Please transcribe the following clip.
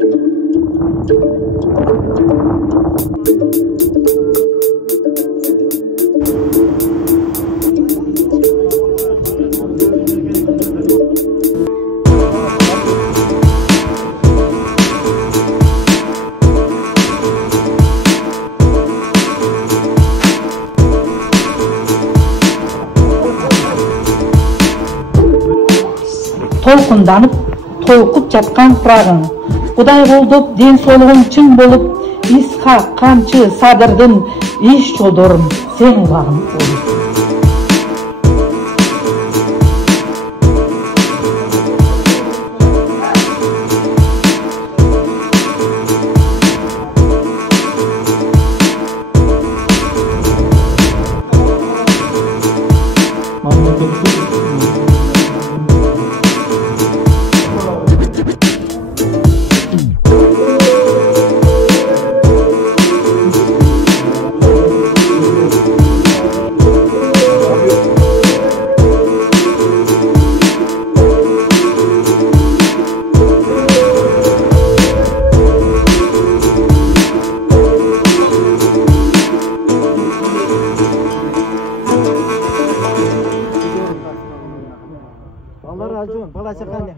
Толкунданып, толкуп жаткан пырагың, Кудай колдоп, ден соолугуң чың болуп, Исхак, Камчы, Садырдын иш жолдорун сен улагын болуп. Allah razı olsun. Bala çakalya.